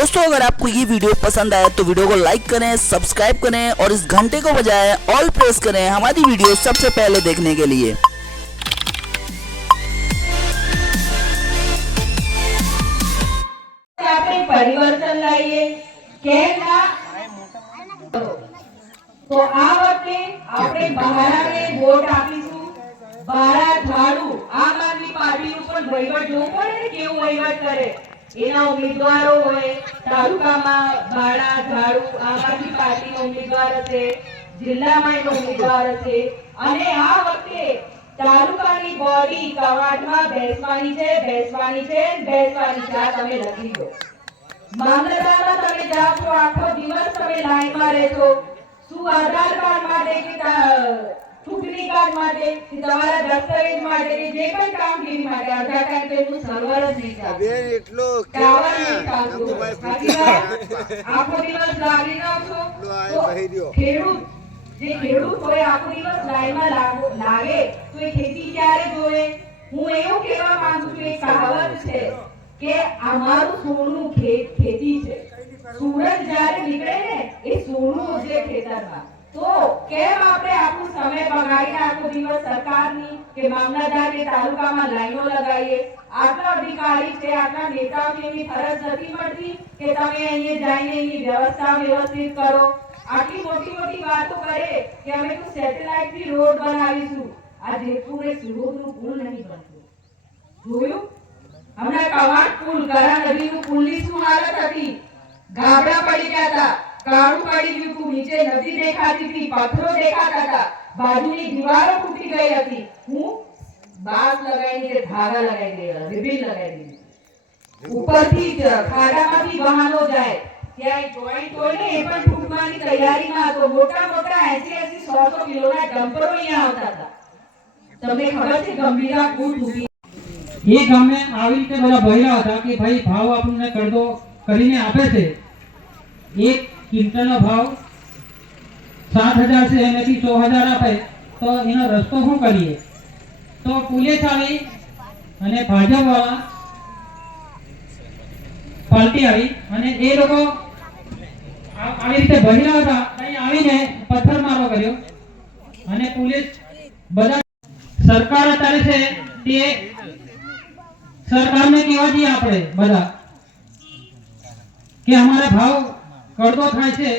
दोस्तों अगर आपको ये वीडियो पसंद आए तो वीडियो को लाइक करें, सब्सक्राइब करें और इस घंटे को बजाय ऑल प्रेस करें हमारी वीडियो सबसे पहले देखने के लिए। परिवर्तन लाइए तो आ वखते આપણે બહારાને વોટ આપીશું। બહારા ઝાડુ આમ આદમી પાર્ટીનું પણ વહીવટ જોવું પડે ને કેવું વહીવટ કરે। એના ઉમેદવારો હોય તાલુકામાં બહારા ઝાડુ આમ આદમી પાર્ટીનો ઉમેદવાર હશે, જિલ્લામાં એનો ઉમેદવાર હશે અને આ વખતે તાલુકાની બોડી કવાડમાં બેસવાની છે આ તમે લખી દો। મામલતદારમાં તમે જાઓ છો આખો દિવસ તમે લાઈનમાં રહેશો શું આધાર કાર્ડ માટે કે ચૂંટણી કાર્ડ માટે કે તમારા દસ્તાવેજ માટે કે જે પણ કામગીરી માટે આધાર કાર્ડ તો એનું સર્વર જ નહીં ચાલતું એટલો ટાવર નહીં ચાલતું આખો દિવસ લાગીને આવશો તો ખેડૂત હોય આખો દિવસ લાઈનમાં લાગે તો એ ખેતી ક્યારે જોવે। હું એવું કહેવા માંગુ છું એક કહાવત છે કે અમારું સોનું ખેતી છે। સૂરજ જ્યારે નીકળે ને એ સોનું ઉજે ખેતરમાં તો કેમ આપણે આપણું સમય બગાડીને આખો દિવસ સરકારની કે મામલતદાર કે તાલુકામાં લાઈનો લગાવીએ। આટલા અધિકારી છે આટલા નેતાઓ છે એની ફરજ નથી પડતી કે તમે અહીંયા જઈને એની વ્યવસ્થા વ્યવસ્થિત કરો। આટલી મોટી મોટી વાતો કરે કે અમે તો સેટેલાઇટ થી રોડ બનાવીશું। આ જેતપુર એ સુરતનું પુલ નહીં બનતું જોયું। हमने कवाट पुल करा नदी नु पुल ની શું હાલત હતી ગાબડા પડી ગયા હતા કાળું પડી ગયું હતું નીચે નદી દેખાતી હતી પથ્થરો દેખાતા હતા બાજુની દીવારો તૂટી ગઈ હતી હું બાસ લગાવીને કે ધારા લગાવી દેલા રિબીન લગાવી દીધી ઉપરથી ખાડામાંથી વાહનો જાય ત્યાં જોઈન્ટ હોય ને એ પણ તૂટવાની તૈયારીમાં હતો। મોટા મોટા 80 100 કિલોના ડમ્પરો અહીંયા આવતા હતા। તમને ખબર છે ગંભીરા પુલ તૂટી એ ગામે આવી રીતે બધા ભયલા હતા કે ભાઈ ભાવ આપણને કરદો કરીને આપે છે એક ક્વિન્ટલનો ભાવ 7000 છે એનાથી 6000 આપે તો એનો રસ્તો શું કરીએ। તો પોલીસ આવી અને ભાજપવાળા પાર્ટી આવી અને એ લોકો આવી રીતે ભયલા હતા અહીં આવીને પથ્થરમારો કર્યો અને પોલીસ બધા સરકાર અત્યારે છે તે सरकार ने केवा दी आपणे बधा के हमारा भाव करदो थाय छे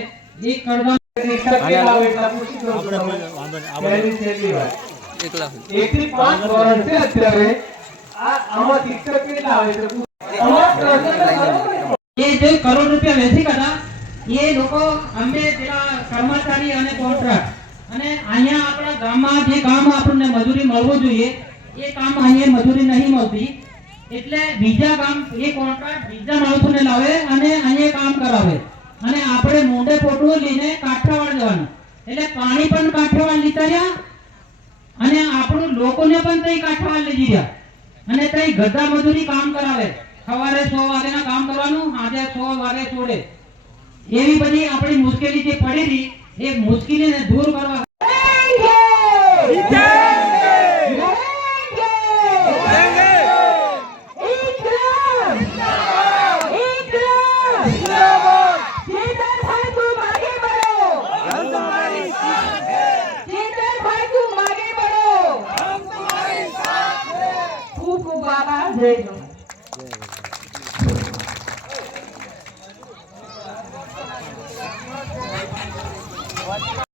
एक करदो एकला एकથી 5 વર્ષ છે અત્યારે આમાં શિક્ષક કેટલા આવે છે ये जो करोड़ रुपया વેચી કાઢા ये લોકો અમે પેલા કર્મચારી અને કોન્ટ્રાક્ટ અને અહીંયા આપણા ગામમાં જે કામ આપણને મજૂરી મળવો જોઈએ એ કામ અહીંયા મજૂરી નહીં મળતી એટલે બીજા કામ એ કોન્ટ્રાક્ટ બીજા માણસોને લાવે અને અહીંયા કામ કરાવે અને આપણે મોઢે પોટલું લઈને કાઠિયાવાડ જવાનું એટલે પાણી પણ કાઠિયાવાડ લીધા રહ્યા અને આપણું લોકોને પણ તઈ કાઠિયાવાડ લઈ ગયા અને તઈ ગધા મજૂરી કામ કરાવે। સવારે 100 વાગ્યાના કામ કરવાનું આજે 100 વાગે છોડે। એવી બધી આપણી મુશ્કેલી જે પડી હતી એ મુશ્કેલીને દૂર કરવા जय